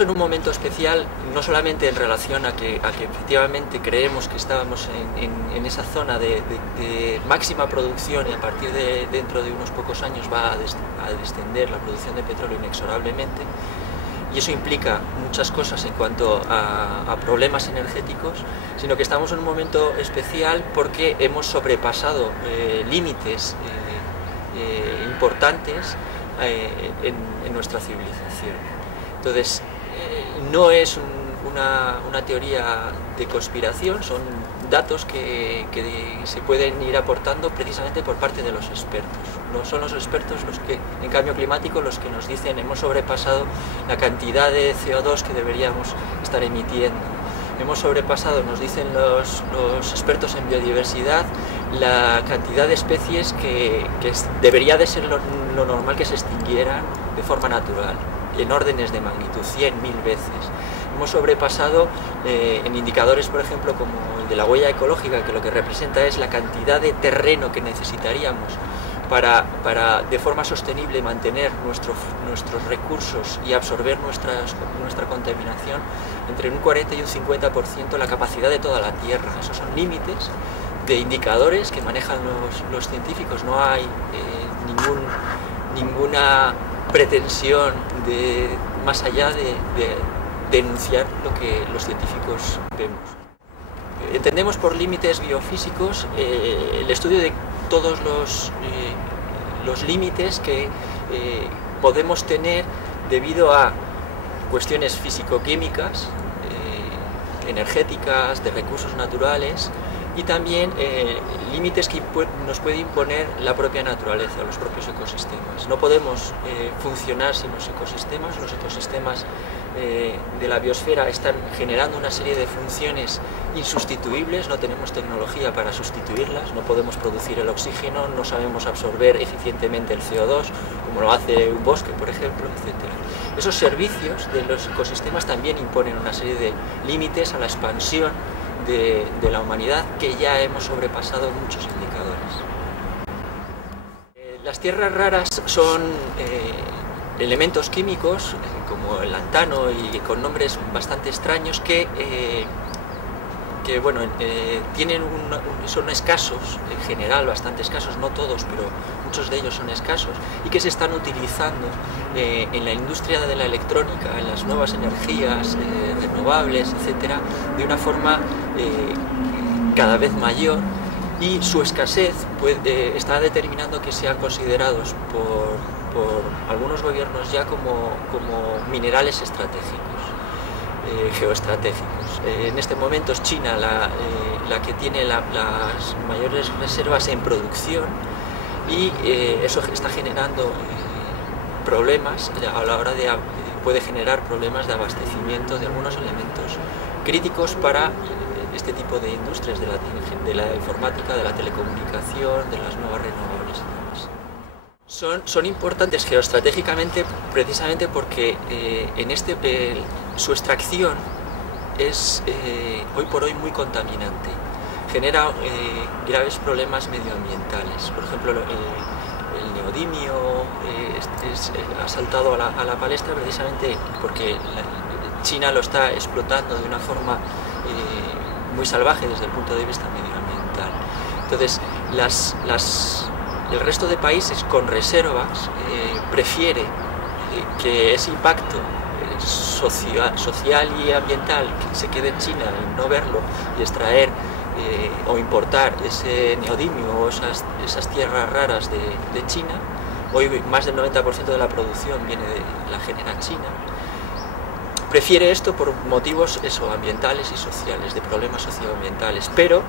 Estamos en un momento especial, no solamente en relación a que efectivamente creemos que estábamos en esa zona de máxima producción y a partir de dentro de unos pocos años va a descender la producción de petróleo inexorablemente, y eso implica muchas cosas en cuanto a problemas energéticos, sino que estamos en un momento especial porque hemos sobrepasado límites importantes en nuestra civilización. Entonces, no es una teoría de conspiración, son datos que se pueden ir aportando precisamente por parte de los expertos. No son los expertos los que, en cambio climático, los que nos dicen hemos sobrepasado la cantidad de CO2 que deberíamos estar emitiendo. Hemos sobrepasado, nos dicen los expertos en biodiversidad, la cantidad de especies que debería de ser lo normal que se extinguieran de forma natural, en órdenes de magnitud, 100.000 veces. Hemos sobrepasado en indicadores, por ejemplo, como el de la huella ecológica, que lo que representa es la cantidad de terreno que necesitaríamos para de forma sostenible mantener nuestros recursos y absorber nuestra contaminación, entre un 40 y un 50% la capacidad de toda la Tierra. Esos son límites de indicadores que manejan los científicos. No hay ninguna pretensión más allá de denunciar lo que los científicos vemos. Entendemos por límites biofísicos el estudio de todos los límites que podemos tener debido a cuestiones físico-químicas, energéticas, de recursos naturales, y también límites que nos puede imponer la propia naturaleza, los propios ecosistemas. No podemos funcionar sin los ecosistemas. Los ecosistemas de la biosfera están generando una serie de funciones insustituibles, no tenemos tecnología para sustituirlas, no podemos producir el oxígeno, no sabemos absorber eficientemente el CO2, como lo hace un bosque, por ejemplo, etc. Esos servicios de los ecosistemas también imponen una serie de límites a la expansión de la humanidad, que ya hemos sobrepasado muchos indicadores. Las tierras raras son elementos químicos como el lantano y con nombres bastante extraños que son escasos, en general bastante escasos, no todos, pero muchos de ellos son escasos, y que se están utilizando en la industria de la electrónica, en las nuevas energías renovables, etcétera, de una forma cada vez mayor, y su escasez está determinando que sean considerados por algunos gobiernos ya como minerales estratégicos, geoestratégicos. En este momento es China la que tiene las mayores reservas en producción, y eso está generando problemas a la hora puede generar problemas de abastecimiento de algunos elementos críticos para este tipo de industrias de la informática, de la telecomunicación, de las nuevas renovables y demás. Son importantes geoestratégicamente precisamente porque su extracción es hoy por hoy muy contaminante, genera graves problemas medioambientales. Por ejemplo, el neodimio ha saltado a la palestra precisamente porque China lo está explotando de una forma muy salvaje desde el punto de vista medioambiental. Entonces, el resto de países con reservas prefiere que ese impacto social y ambiental que se quede en China y no verlo y extraer o importar ese neodimio o esas tierras raras de China. Hoy más del 90% de la producción la genera China. Prefiere esto por motivos ambientales y sociales, de problemas socioambientales, pero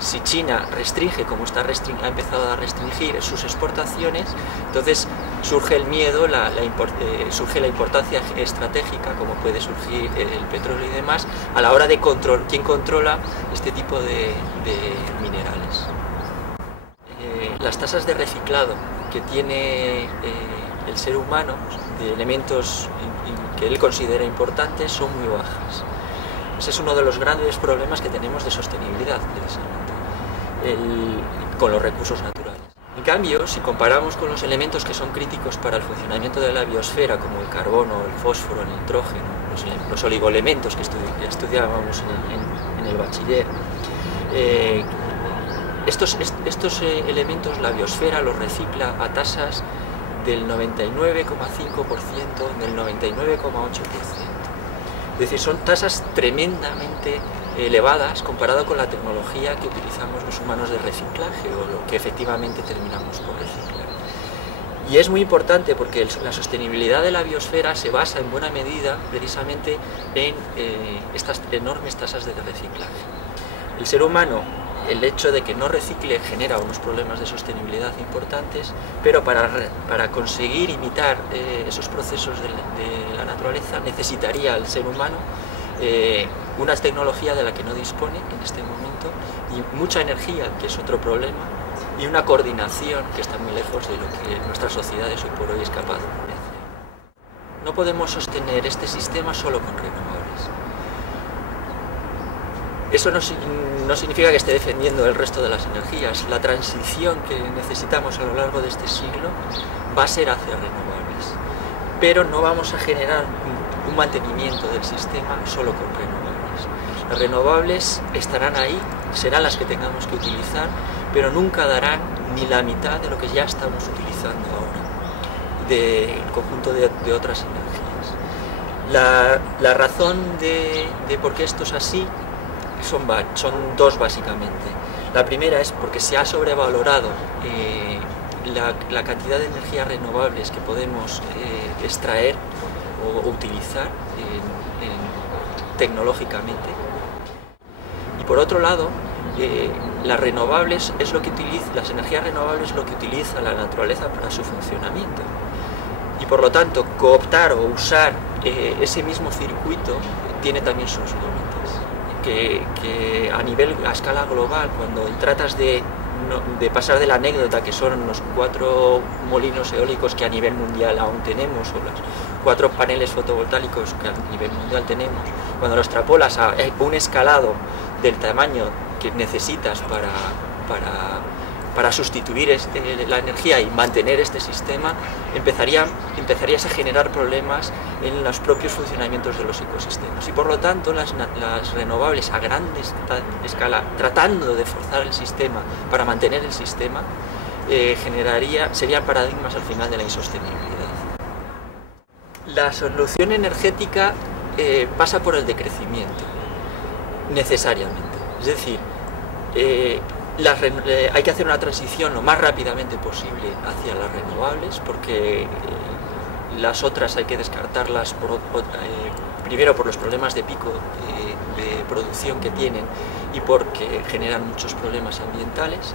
si China restringe, como ha empezado a restringir sus exportaciones, entonces surge el miedo, surge la importancia estratégica, como puede surgir el petróleo y demás, a la hora de quién controla este tipo de minerales. Las tasas de reciclado que tiene el ser humano de elementos que él considera importantes son muy bajas. Ese es uno de los grandes problemas que tenemos de sostenibilidad, precisamente, con los recursos naturales. En cambio, si comparamos con los elementos que son críticos para el funcionamiento de la biosfera, como el carbono, el fósforo, el nitrógeno, los oligoelementos que estudiábamos en el bachiller. Estos elementos la biosfera los recicla a tasas del 99,5%, del 99,8%. Es decir, son tasas tremendamente elevadas comparado con la tecnología que utilizamos los humanos de reciclaje o lo que efectivamente terminamos por reciclar. Y es muy importante porque la sostenibilidad de la biosfera se basa en buena medida precisamente en estas enormes tasas de reciclaje. El ser humano, el hecho de que no recicle genera unos problemas de sostenibilidad importantes, pero para conseguir imitar esos procesos de la naturaleza necesitaría el ser humano una tecnología de la que no dispone en este momento y mucha energía, que es otro problema, y una coordinación que está muy lejos de lo que nuestras sociedades hoy por hoy es capaz de hacer. No podemos sostener este sistema solo con renovables. Eso no significa que esté defendiendo el resto de las energías. La transición que necesitamos a lo largo de este siglo va a ser hacia renovables, pero no vamos a generar un mantenimiento del sistema solo con renovables. Las renovables estarán ahí, serán las que tengamos que utilizar, pero nunca darán ni la mitad de lo que ya estamos utilizando ahora, del conjunto de otras energías. La razón de por qué esto es así son dos básicamente. La primera es porque se ha sobrevalorado la cantidad de energías renovables que podemos extraer o utilizar tecnológicamente. Y por otro lado, las energías renovables es lo que utiliza la naturaleza para su funcionamiento. Y por lo tanto, cooptar o usar ese mismo circuito tiene también sus límites. Que a escala global, cuando tratas de pasar de la anécdota que son los 4 molinos eólicos que a nivel mundial aún tenemos, o los 4 paneles fotovoltaicos que a nivel mundial tenemos, cuando lo extrapolas a un escalado del tamaño que necesitas para sustituir la energía y mantener este sistema, empezarías a generar problemas en los propios funcionamientos de los ecosistemas. Y por lo tanto, las renovables a gran escala, tratando de forzar el sistema para mantener el sistema, serían paradigmas al final de la insostenibilidad. La solución energética pasa por el decrecimiento, necesariamente. Es decir, hay que hacer una transición lo más rápidamente posible hacia las renovables, porque las otras hay que descartarlas primero por los problemas de pico de producción que tienen y porque generan muchos problemas ambientales.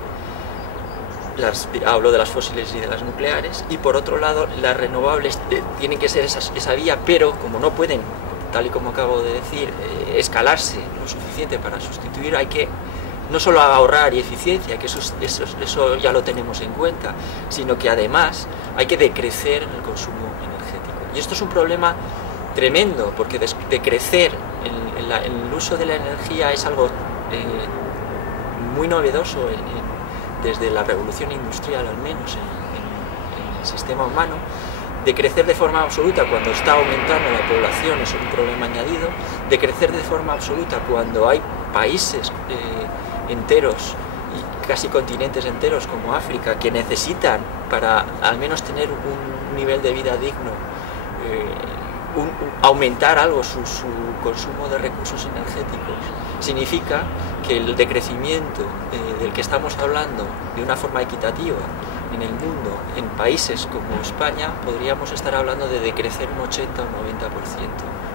Hablo de las fósiles y de las nucleares, y por otro lado las renovables tienen que ser esa vía, pero como no pueden, tal y como acabo de decir, escalarse lo suficiente para sustituir, hay que no solo ahorrar y eficiencia, que eso ya lo tenemos en cuenta, sino que además hay que decrecer en el consumo energético. Y esto es un problema tremendo, porque decrecer en el uso de la energía es algo muy novedoso desde la revolución industrial, al menos en el sistema humano. Decrecer de forma absoluta cuando está aumentando la población es un problema añadido. Decrecer de forma absoluta cuando hay países enteros y casi continentes enteros como África que necesitan, para al menos tener un nivel de vida digno, aumentar algo su consumo de recursos energéticos, significa que el decrecimiento del que estamos hablando de una forma equitativa en el mundo, en países como España, podríamos estar hablando de decrecer un 80 o 90%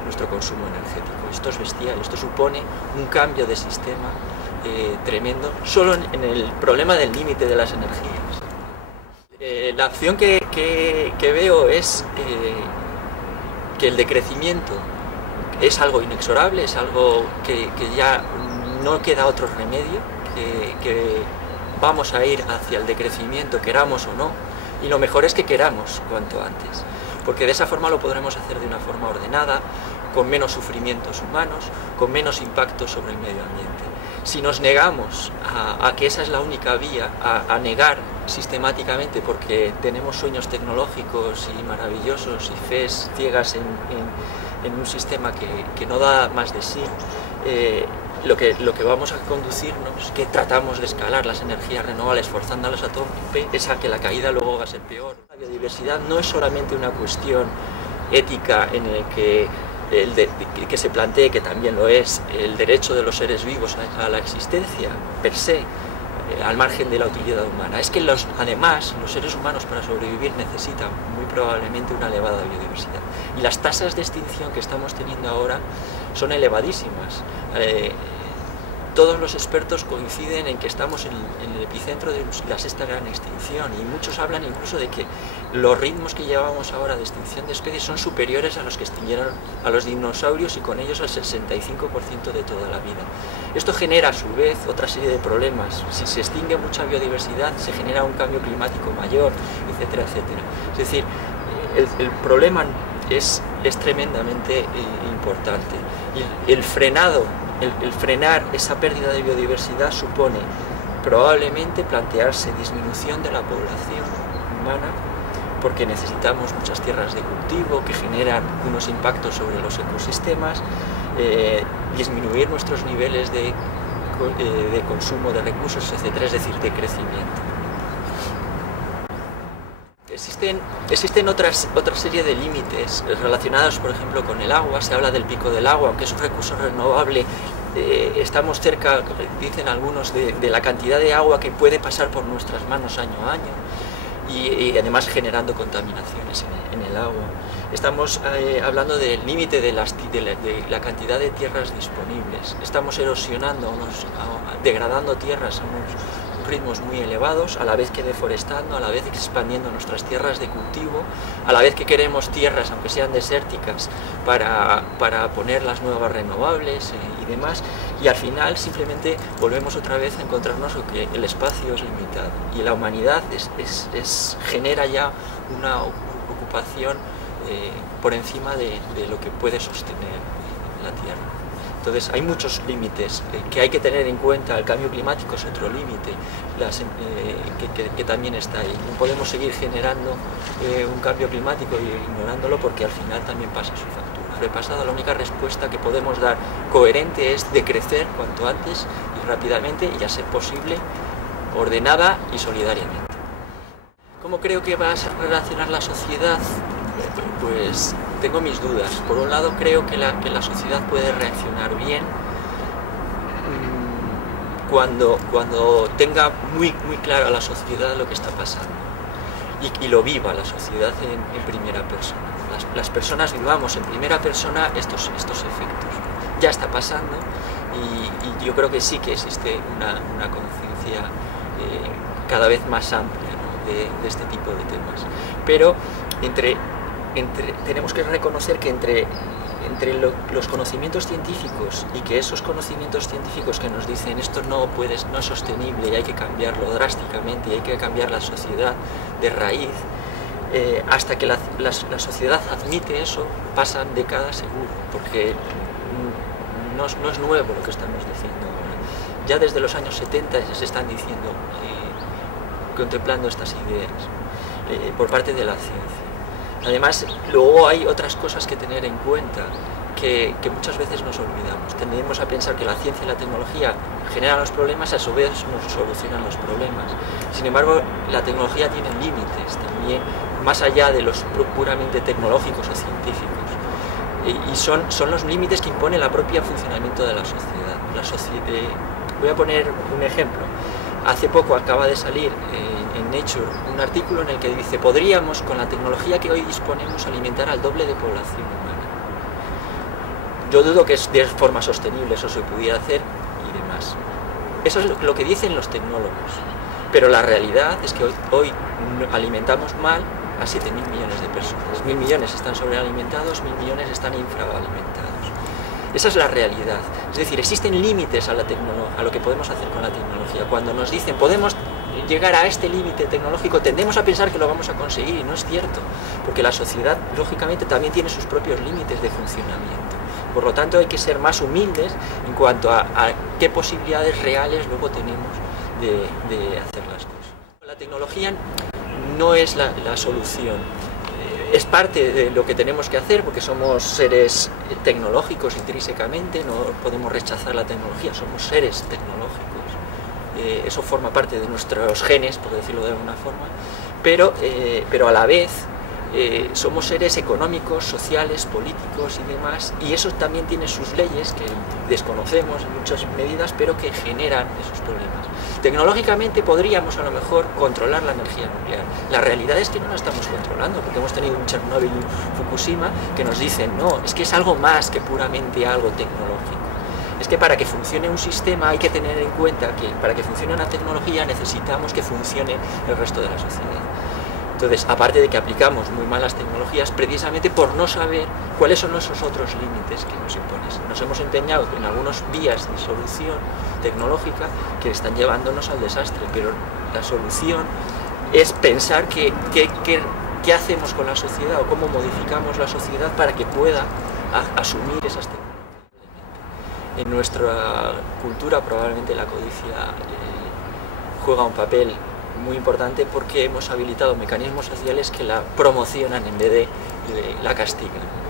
nuestro consumo energético. Esto es bestial, esto supone un cambio de sistema tremendo, solo en el problema del límite de las energías. La opción que veo es que el decrecimiento es algo inexorable, es algo que ya no queda otro remedio, que vamos a ir hacia el decrecimiento, queramos o no, y lo mejor es que queramos cuanto antes, porque de esa forma lo podremos hacer de una forma ordenada, con menos sufrimientos humanos, con menos impacto sobre el medio ambiente. Si nos negamos a que esa es la única vía, a negar sistemáticamente porque tenemos sueños tecnológicos y maravillosos y fes ciegas en un sistema que no da más de sí, lo que vamos a conducirnos, que tratamos de escalar las energías renovables forzándolas a tope, es a que la caída luego va a ser peor. La biodiversidad no es solamente una cuestión ética en el que se plantee, que también lo es, el derecho de los seres vivos a la existencia per se, al margen de la utilidad humana. Es que además los seres humanos para sobrevivir necesitan muy probablemente una elevada biodiversidad. Y las tasas de extinción que estamos teniendo ahora son elevadísimas. Todos los expertos coinciden en que estamos en el epicentro de la sexta gran extinción, y muchos hablan incluso de que los ritmos que llevamos ahora de extinción de especies son superiores a los que extinguieron a los dinosaurios y con ellos al 65% de toda la vida. Esto genera a su vez otra serie de problemas. Si se extingue mucha biodiversidad, se genera un cambio climático mayor, etcétera, etcétera. Es decir, el problema es tremendamente importante. Y el frenar esa pérdida de biodiversidad supone probablemente plantearse disminución de la población humana, porque necesitamos muchas tierras de cultivo que generan unos impactos sobre los ecosistemas, disminuir nuestros niveles de consumo de recursos, etcétera, es decir, de crecimiento. Existen otra serie de límites relacionados, por ejemplo, con el agua. Se habla del pico del agua, aunque es un recurso renovable, estamos cerca, dicen algunos, de la cantidad de agua que puede pasar por nuestras manos año a año, y además generando contaminaciones en el agua. Estamos hablando del límite de la cantidad de tierras disponibles. Estamos erosionando, degradando tierras a unos ritmos muy elevados, a la vez que deforestando, a la vez expandiendo nuestras tierras de cultivo, a la vez que queremos tierras, aunque sean desérticas, para poner las nuevas renovables y demás, y al final simplemente volvemos otra vez a encontrarnos con que el espacio es limitado y la humanidad genera ya una ocupación por encima de lo que puede sostener la Tierra. Entonces hay muchos límites que hay que tener en cuenta. El cambio climático es otro límite que también está ahí. No podemos seguir generando un cambio climático y ignorándolo, porque al final también pasa su factura. Repasada, la única respuesta que podemos dar coherente es de crecer cuanto antes y rápidamente, y a ser posible ordenada y solidariamente. ¿Cómo creo que va a relacionar la sociedad? Pues tengo mis dudas. Por un lado, creo que la sociedad puede reaccionar bien cuando tenga muy claro a la sociedad lo que está pasando y lo viva la sociedad en primera persona. Las personas vivamos en primera persona estos efectos. Ya está pasando, y yo creo que sí que existe una conciencia cada vez más amplia, ¿no?, de este tipo de temas. Pero tenemos que reconocer que entre los conocimientos científicos, y que esos conocimientos científicos que nos dicen esto no es sostenible y hay que cambiarlo drásticamente y hay que cambiar la sociedad de raíz, hasta que la sociedad admite eso, pasan décadas seguro, porque no es nuevo lo que estamos diciendo ahora. Ya desde los años 70 se están diciendo, contemplando estas ideas por parte de la ciencia. Además, luego hay otras cosas que tener en cuenta que muchas veces nos olvidamos. Tendemos a pensar que la ciencia y la tecnología generan los problemas, a su vez nos solucionan los problemas. Sin embargo, la tecnología tiene límites también, más allá de los puramente tecnológicos o científicos. Y son los límites que impone el propio funcionamiento de la sociedad. Voy a poner un ejemplo. Hace poco acaba de salir en Nature un artículo en el que dice: podríamos, con la tecnología que hoy disponemos, alimentar al doble de población humana. Yo dudo que de forma sostenible eso se pudiera hacer y demás. Eso es lo que dicen los tecnólogos. Pero la realidad es que hoy alimentamos mal a 7.000 millones de personas. 1.000 millones están sobrealimentados, 1.000 millones están infraalimentados. Esa es la realidad. Es decir, existen límites a lo que podemos hacer con la tecnología. Cuando nos dicen podemos llegar a este límite tecnológico, tendemos a pensar que lo vamos a conseguir, y no es cierto, porque la sociedad, lógicamente, también tiene sus propios límites de funcionamiento. Por lo tanto, hay que ser más humildes en cuanto a qué posibilidades reales luego tenemos de hacer las cosas. La tecnología no es la solución. es parte de lo que tenemos que hacer porque somos seres tecnológicos intrínsecamente, no podemos rechazar la tecnología, somos seres tecnológicos, eso forma parte de nuestros genes, por decirlo de alguna forma, pero a la vez somos seres económicos, sociales, políticos y demás, y eso también tiene sus leyes que desconocemos en muchas medidas, pero que generan esos problemas. Tecnológicamente podríamos a lo mejor controlar la energía nuclear. La realidad es que no la estamos controlando, porque hemos tenido un Chernobyl y un Fukushima que nos dicen, no, es que es algo más que puramente algo tecnológico. Es que para que funcione un sistema hay que tener en cuenta que para que funcione una tecnología necesitamos que funcione el resto de la sociedad. Entonces, aparte de que aplicamos muy malas tecnologías, precisamente por no saber cuáles son esos otros límites que nos impones. Nos hemos empeñado en algunas vías de solución tecnológica que están llevándonos al desastre, pero la solución es pensar qué hacemos con la sociedad o cómo modificamos la sociedad para que pueda asumir esas tecnologías. En nuestra cultura probablemente la codicia juega un papel muy importante porque hemos habilitado mecanismos sociales que la promocionan en vez de la castigan.